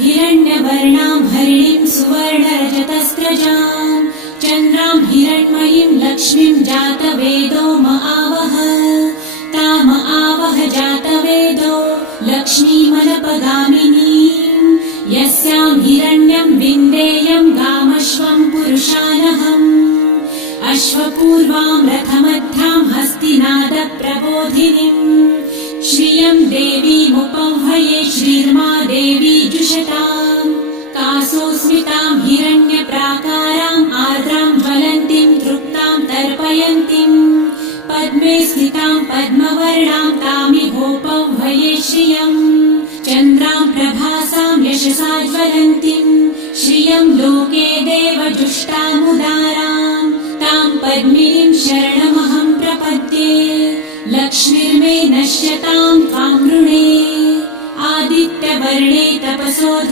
हिरण्यवर्णां हरिणीं सुवर्णरजतस्रजां चन्द्रां हिरण्मयीं लक्ष्मीं जातवेदो महावह ताम आवह जातवेदो लक्ष्मीमनपगामिनीं यस्यां हिरण्यं विन्देयं गामश्वं पुरुषानहम् अश्वपूर्वां रथमध्यां हस्तिनादप्रबोधिनीं श्रियं देवीमुपह्वये श्रीर्मा देवी जुषताम् कासोस्मितां हिरण्यप्राकाराम् आर्द्रां ज्वलन्तीं तृप्तां तर्पयन्तीं पद्मे स्थितां पद्मवर्णां तामिहोपह्वये श्रियं चन्द्रां प्रभासां यशसा ज्वलन्तीं श्रियं लोके देवजुष्टामुदारां तां पद्मिनीं शरणमहं प्रपद्ये लक्ष्मीर्मे नश्यतां त्वां वृणे आदित्यवर्णे तपसो